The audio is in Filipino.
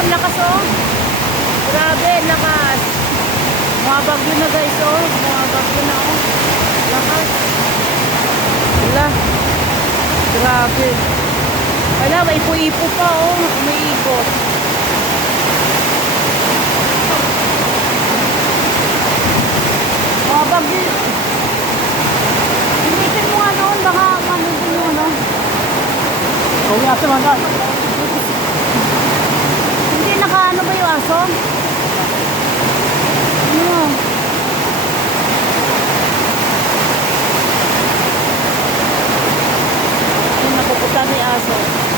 ang lakas oh. Grabe, lakas. Mga bagyo na guys oh. Mga bagyo na oh. Lakas. Wala. Grabe. Wala, may ipo-ipo pa oh. Umiikot. Mga bagyo. Initin mo nga noon, baka manunin mo no. Uwi aso man ka. Hindi nakaano ba yung aso? Ano? Yung napupunta ni aso.